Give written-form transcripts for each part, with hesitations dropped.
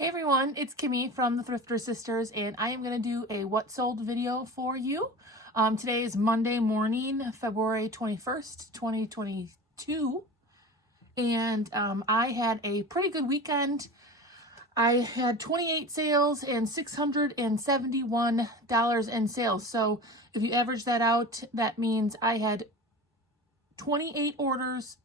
Hey everyone, it's Kimmie from the Thrifter Sisters, and I am going to do a what sold video for you. Today is Monday morning, February 21st, 2022, and I had a pretty good weekend. I had 28 sales and $671 in sales. So if you average that out, that means I had 28 orders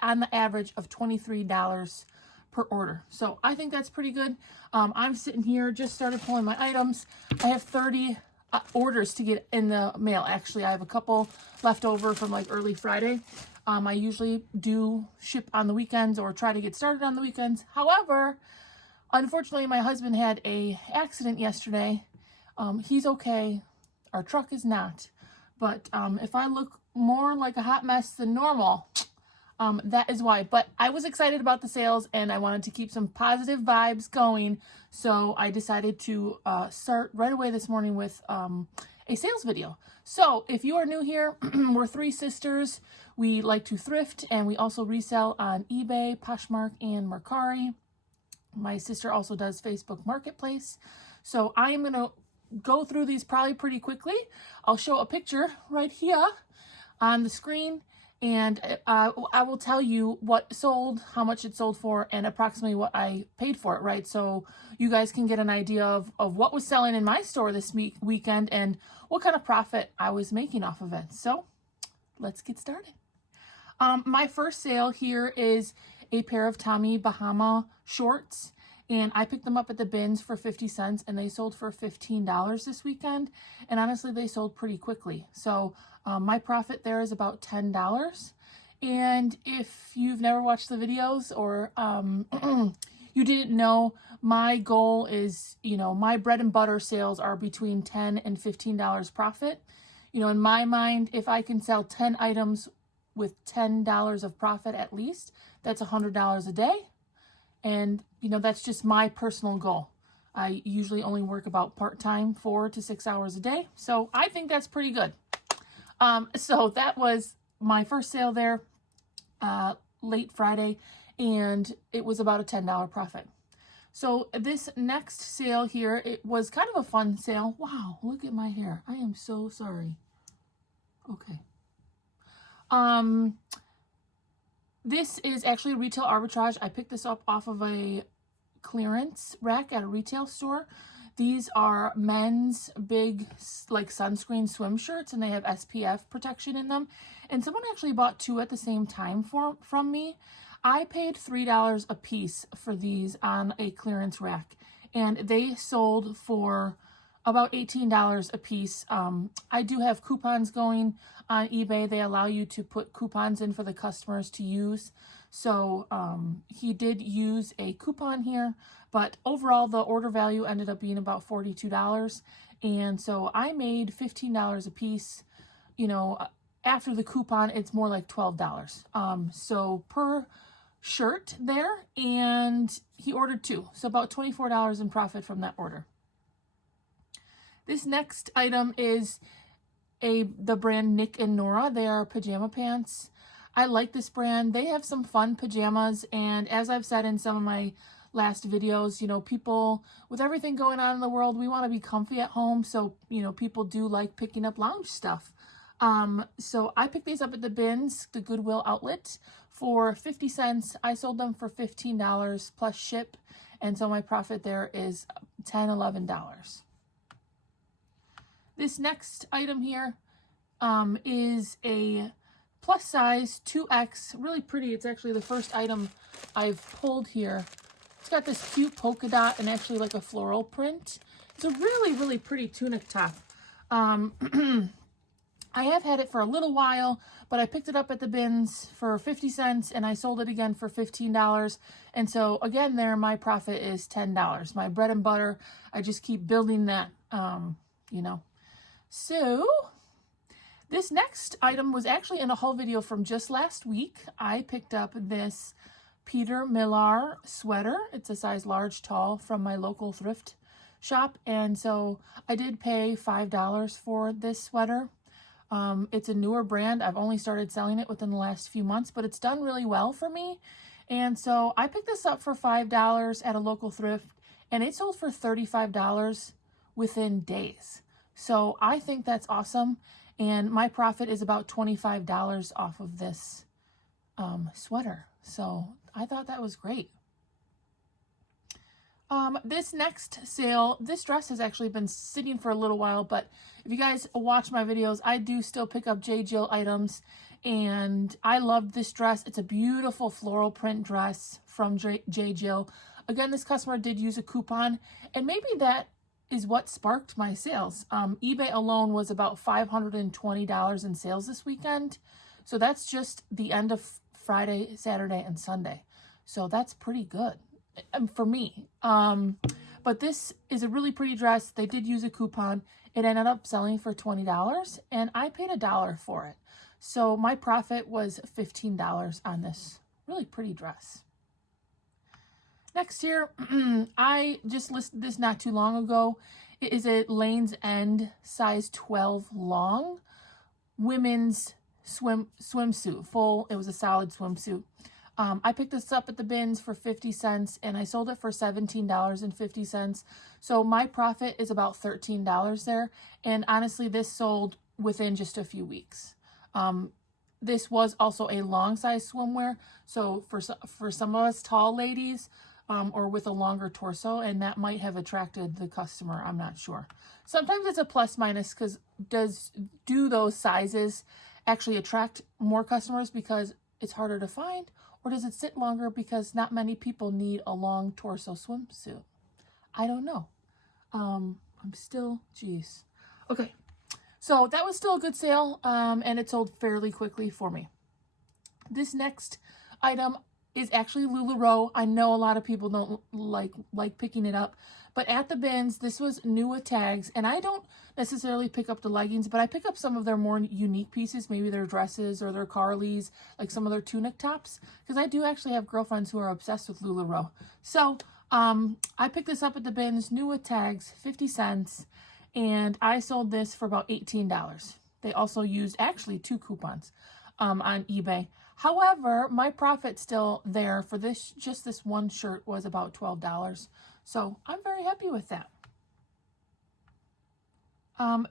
on the average of $23 per order. So I think that's pretty good. I'm sitting here, just started pulling my items. I have 30 orders to get in the mail. Actually, I have a couple left over from like early Friday. I usually do ship on the weekends or try to get started on the weekends. However, unfortunately, my husband had an accident yesterday. He's okay. Our truck is not. But if I look more like a hot mess than normal, that is why. But I was excited about the sales and I wanted to keep some positive vibes going. So I decided to start right away this morning with a sales video. So if you are new here, we're three sisters. We like to thrift and we also resell on eBay, Poshmark, and Mercari. My sister also does Facebook Marketplace. So I am going to go through these probably pretty quickly. I'll show a picture right here on the screen. And I will tell you what sold, how much it sold for, and approximately what I paid for it, right? So you guys can get an idea of what was selling in my store this weekend and what kind of profit I was making off of it. So let's get started. My first sale here is a pair of Tommy Bahama shorts. And I picked them up at the bins for 50 cents and they sold for $15 this weekend. And honestly, they sold pretty quickly. So my profit there is about $10. And if you've never watched the videos or you didn't know, my goal is, my bread and butter sales are between $10 and $15 profit. In my mind, if I can sell 10 items with $10 of profit at least, that's $100 a day. And, that's just my personal goal. I usually only work about part-time, 4 to 6 hours a day. So I think that's pretty good. So that was my first sale there, late Friday, and it was about a $10 profit. So this next sale here, it was kind of a fun sale. Wow, look at my hair. I am so sorry. Okay. This is actually retail arbitrage. I picked this up off of a clearance rack at a retail store. These are men's big like sunscreen swim shirts and they have SPF protection in them. And someone actually bought two at the same time from me. I paid $3 a piece for these on a clearance rack and they sold for about $18 a piece. I do have coupons going on eBay. They allow you to put coupons in for the customers to use. So he did use a coupon here, but overall the order value ended up being about $42. And so I made $15 a piece. After the coupon, it's more like $12. So per shirt there, and he ordered two. So about $24 in profit from that order. This next item is the brand Nick and Nora. They are pajama pants. I like this brand. They have some fun pajamas, and as I've said in some of my last videos, people with everything going on in the world, we want to be comfy at home. So, people do like picking up lounge stuff. So I picked these up at the bins, the Goodwill outlet, for 50 cents. I sold them for $15 plus ship, and so my profit there is $10, $11. This next item here is a plus size 2X, really pretty. It's actually the first item I've pulled here. It's got this cute polka dot and actually like a floral print. It's a really, really pretty tunic top. I have had it for a little while, but I picked it up at the bins for 50 cents and I sold it again for $15. And so again, there, my profit is $10. My bread and butter, I just keep building that, So this next item was actually in a haul video from just last week. I picked up this Peter Millar sweater. It's a size large tall from my local thrift shop. And so I did pay $5 for this sweater. It's a newer brand. I've only started selling it within the last few months, but it's done really well for me. And so I picked this up for $5 at a local thrift, and it sold for $35 within days. So I think that's awesome. And my profit is about $25 off of this sweater. So I thought that was great. This next sale, this dress has actually been sitting for a little while, but if you guys watch my videos, I do still pick up J. Jill items, and I love this dress. It's a beautiful floral print dress from J. Jill. Again, this customer did use a coupon, and maybe that is what sparked my sales. eBay alone was about $520 in sales this weekend. So that's just the end of Friday, Saturday, and Sunday. So that's pretty good for me. But this is a really pretty dress. They did use a coupon. It ended up selling for $20, and I paid $1 for it. So my profit was $15 on this really pretty dress. Next here, I just listed this not too long ago. It is a Lane's End size 12 long women's swimsuit, full. It was a solid swimsuit. I picked this up at the bins for 50 cents, and I sold it for $17.50. So my profit is about $13 there. And honestly, this sold within just a few weeks. This was also a long size swimwear. So for some of us tall ladies, or with a longer torso, and that might have attracted the customer. I'm not sure. Sometimes it's a plus minus, because do those sizes actually attract more customers because it's harder to find, or does it sit longer because not many people need a long torso swimsuit? I don't know. Geez. Okay. So that was still a good sale, and it sold fairly quickly for me. This next item is actually Lululemon. I know a lot of people don't like picking it up, but at the bins, this was new with tags, and I don't necessarily pick up the leggings, but I pick up some of their more unique pieces, maybe their dresses or their Carlies, like some of their tunic tops, because I do actually have girlfriends who are obsessed with Lululemon. So I picked this up at the bins, new with tags, 50 cents, and I sold this for about $18. They also used actually 2 coupons on eBay. However, my profit still there for just this one shirt was about $12. So I'm very happy with that.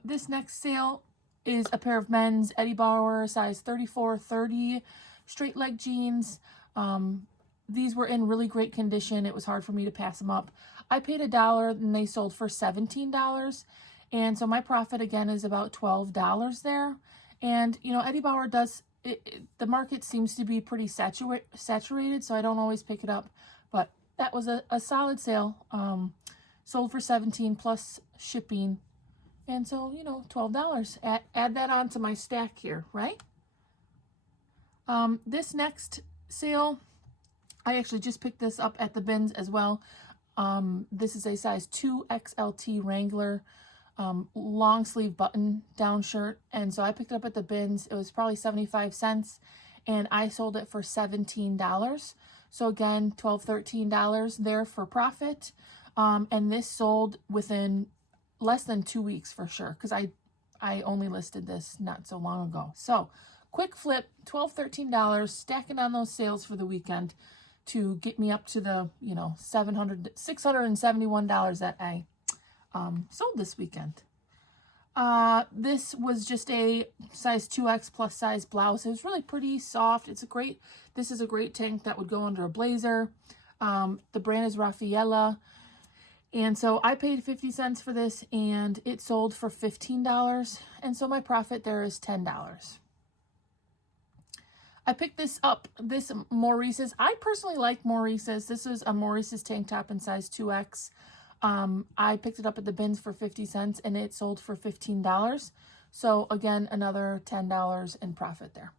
This next sale is a pair of men's Eddie Bauer size 34-30 straight leg jeans. These were in really great condition. It was hard for me to pass them up. I paid $1 and they sold for $17. And so my profit again is about $12 there. And you know, Eddie Bauer does, the market seems to be pretty saturated, so I don't always pick it up. But that was a solid sale. Sold for $17 plus shipping. And so, you know, $12. Add that on to my stack here, right? This next sale, I actually just picked this up at the bins as well. This is a size 2 XLT Wrangler long sleeve button down shirt, and so I picked it up at the bins. It was probably 75 cents, and I sold it for $17. So again, $13 there for profit. And this sold within less than 2 weeks for sure, because I only listed this not so long ago. So quick flip, $13, stacking on those sales for the weekend to get me up to the, you know, $671 that I sold this weekend. This was just a size 2X plus size blouse. It was really pretty soft. This is a great tank that would go under a blazer. The brand is Raffaella. And so I paid 50 cents for this, and it sold for $15. And so my profit there is $10. I picked this up, this Maurices. I personally like Maurices. This is a Maurices tank top in size 2X. I picked it up at the bins for 50 cents, and it sold for $15. So again, another $10 in profit there.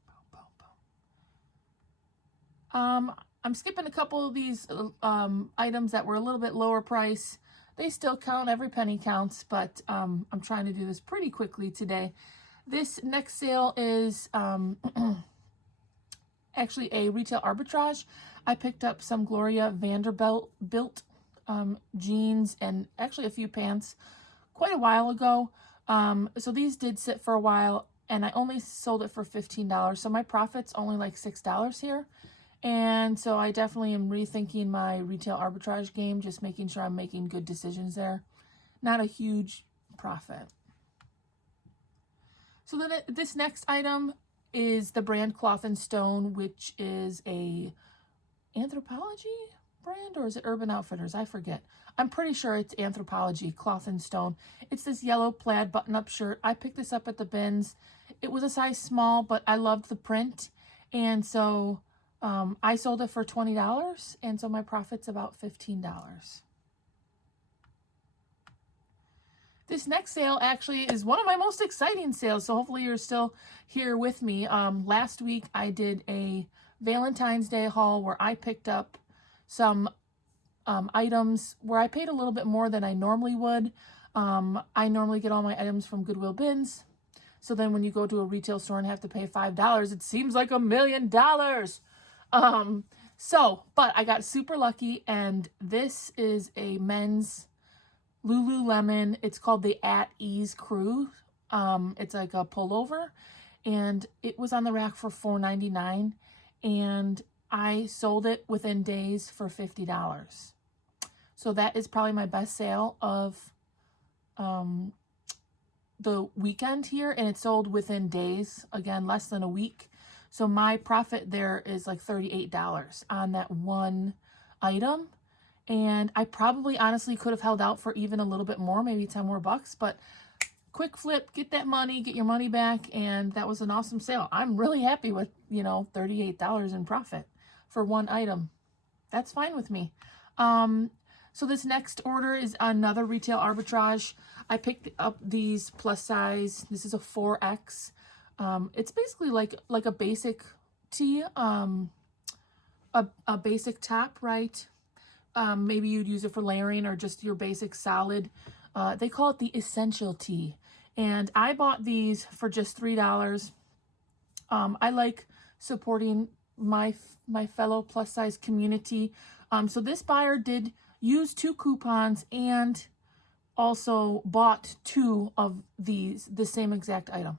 I'm skipping a couple of these items that were a little bit lower price. They still count, every penny counts, but I'm trying to do this pretty quickly today. This next sale is actually a retail arbitrage. I picked up some Gloria Vanderbilt jeans and actually a few pants quite a while ago. So these did sit for a while, and I only sold it for $15. So my profit's only like $6 here. And so I definitely am rethinking my retail arbitrage game, just making sure I'm making good decisions there. Not a huge profit. So then this next item is the brand Cloth and Stone, which is a Anthropology brand, or is it Urban Outfitters? I forget. I'm pretty sure it's Anthropology, Cloth and Stone. It's this yellow plaid button-up shirt. I picked this up at the bins. It was a size small, but I loved the print. And so I sold it for $20, and so my profit's about $15. This next sale actually is one of my most exciting sales, so hopefully you're still here with me. Last week I did a Valentine's Day haul where I picked up some items where I paid a little bit more than I normally would. I normally get all my items from Goodwill bins. So then when you go to a retail store and have to pay $5, it seems like $1 million. But I got super lucky, and this is a men's Lululemon. It's called the At Ease Crew. It's like a pullover, and it was on the rack for $4.99, and I sold it within days for $50. So that is probably my best sale of the weekend here, and it sold within days, again, less than a week. So my profit there is like $38 on that one item. And I probably honestly could have held out for even a little bit more, maybe 10 more bucks, but quick flip, get that money, get your money back. And that was an awesome sale. I'm really happy with, $38 in profit for one item. That's fine with me. So this next order is another retail arbitrage. I picked up these plus size. This is a 4X. It's basically like a basic tee, a basic top, right? Maybe you'd use it for layering or just your basic solid. They call it the essential tee. And I bought these for just $3. I like supporting my fellow plus size community. So this buyer did use 2 coupons and also bought 2 of the same exact item.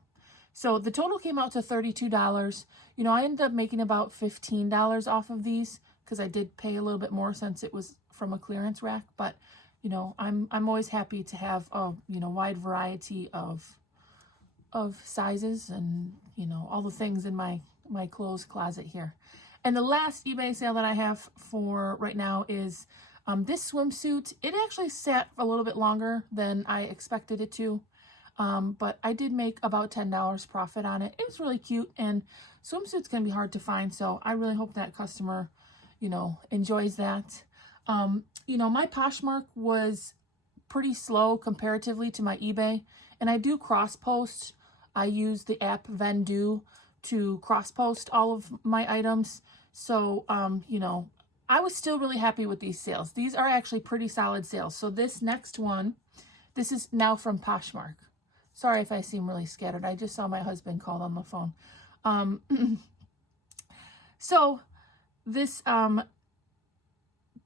So the total came out to $32. I ended up making about $15 off of these because I did pay a little bit more since it was from a clearance rack. But, I'm always happy to have a, wide variety of sizes and, all the things in my clothes closet here. And the last eBay sale that I have for right now is this swimsuit. It actually sat a little bit longer than I expected it to. But I did make about $10 profit on it. It was really cute, and swimsuits can be hard to find, so I really hope that customer, enjoys that. My Poshmark was pretty slow comparatively to my eBay, and I do cross-post. I use the app Vendu to cross-post all of my items, so, I was still really happy with these sales. These are actually pretty solid sales. So this next one, this is now from Poshmark. Sorry if I seem really scattered. I just saw my husband call on the phone. So this,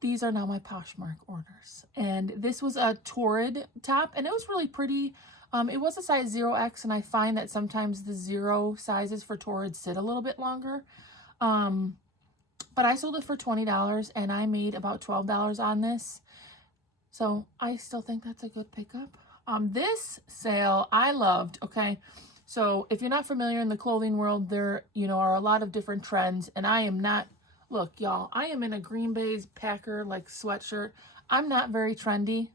these are now my Poshmark orders. And this was a Torrid top, and it was really pretty. It was a size 0X, and I find that sometimes the 0 sizes for Torrid sit a little bit longer. But I sold it for $20, and I made about $12 on this. So I still think that's a good pickup. This sale I loved. Okay, so if you're not familiar in the clothing world, there are a lot of different trends, and I am not. Look, y'all, I am in a Green Bay's Packer sweatshirt. I'm not very trendy,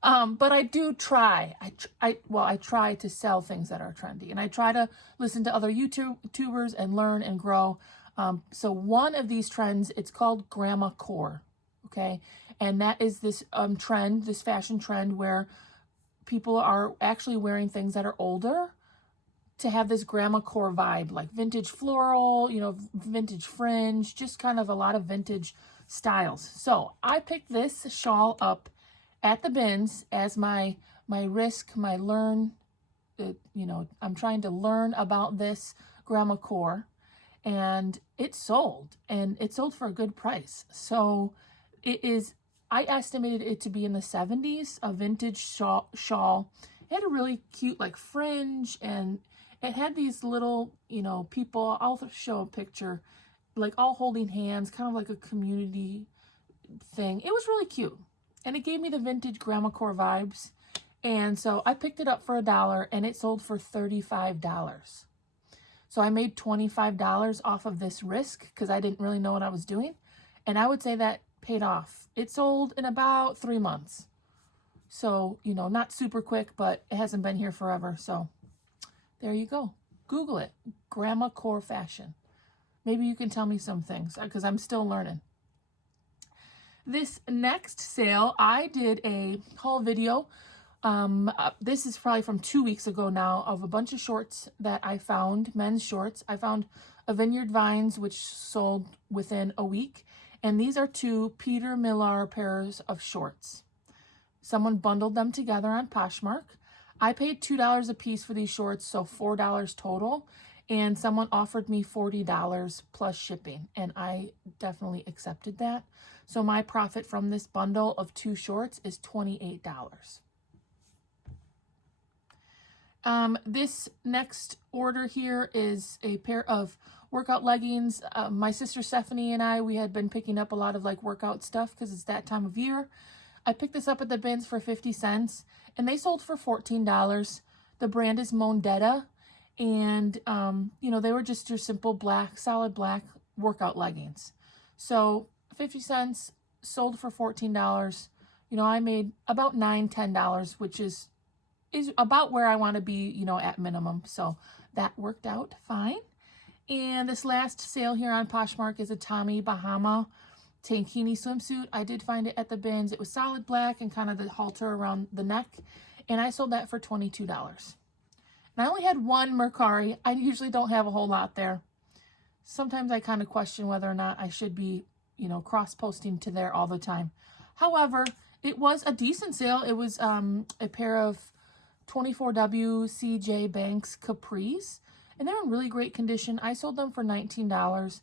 but I do try. I try to sell things that are trendy, and I try to listen to other YouTubers and learn and grow. So one of these trends, it's called grandma core. Okay, and that is this trend, this fashion trend where people are actually wearing things that are older to have this grandma core vibe, like vintage floral, vintage fringe, just kind of a lot of vintage styles. So I picked this shawl up at the bins as my risk, my learn, I'm trying to learn about this grandma core, and it sold for a good price. So it is, I estimated it to be in the 70s, a vintage shawl. It had a really cute fringe, and it had these little, people. I'll show a picture. like all holding hands, kind of like a community thing. It was really cute. And it gave me the vintage grandma core vibes. And so I picked it up for $1 and it sold for $35. So I made $25 off of this risk because I didn't really know what I was doing. And I would say that paid off. It sold in about 3 months. So, you know, not super quick, but it hasn't been here forever. So there you go. Google it. Grandma core fashion. Maybe you can tell me some things because I'm still learning. This next sale, I did a haul video. This is probably from 2 weeks ago now, of a bunch of shorts that I found, men's shorts. I found a Vineyard Vines, which sold within a week. And these are 2 Peter Millar pairs of shorts. Someone bundled them together on Poshmark. I paid $2 a piece for these shorts, so $4 total. And someone offered me $40 plus shipping, and I definitely accepted that. So my profit from this bundle of 2 shorts is $28. This next order here is a pair of workout leggings. My sister Stephanie and I, we had been picking up a lot of like workout stuff because it's that time of year. I picked this up at the bins for 50 cents and they sold for $14. The brand is Mondetta, and you know, they were just your simple black, solid black workout leggings. So 50 cents, sold for $14. You know, I made about $9, $10, which is about where I want to be, you know, at minimum. So that worked out fine. And this last sale here on Poshmark is a Tommy Bahama tankini swimsuit. I did find it at the bins. It was solid black and kind of the halter around the neck. And I sold that for $22. And I only had one Mercari. I usually don't have a whole lot there. Sometimes I kind of question whether or not I should be, you know, cross-posting to there all the time. However, it was a decent sale. It was a pair of 24W CJ Banks Capris, and they're in really great condition. I sold them for $19.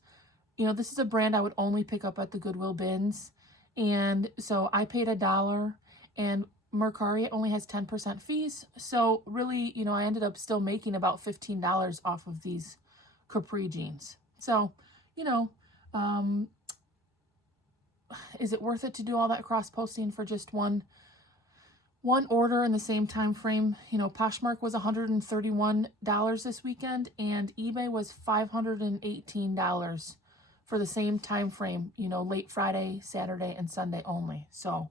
You know, this is a brand I would only pick up at the Goodwill bins, and so I paid $1, and Mercari only has 10% fees, so really, you know, I ended up still making about $15 off of these Capri jeans. So, you know, is it worth it to do all that cross-posting for just one order in the same time frame? You know, Poshmark was $131 this weekend, and eBay was $518 for the same time frame, you know, late Friday, Saturday, and Sunday only. So,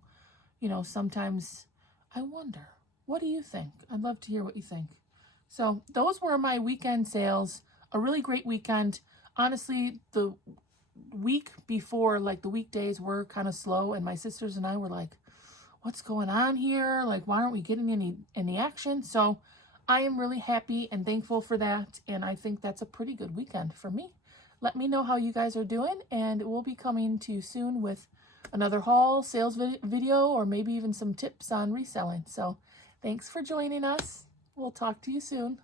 you know, sometimes I wonder, what do you think? I'd love to hear what you think. So those were my weekend sales. A really great weekend. Honestly, the week before, like the weekdays were kind of slow, and my sisters and I were like, what's going on here? Like, why aren't we getting any action? So I am really happy and thankful for that, and I think that's a pretty good weekend for me. Let me know how you guys are doing, and we'll be coming to you soon with another haul, sales video, or maybe even some tips on reselling. So thanks for joining us. We'll talk to you soon.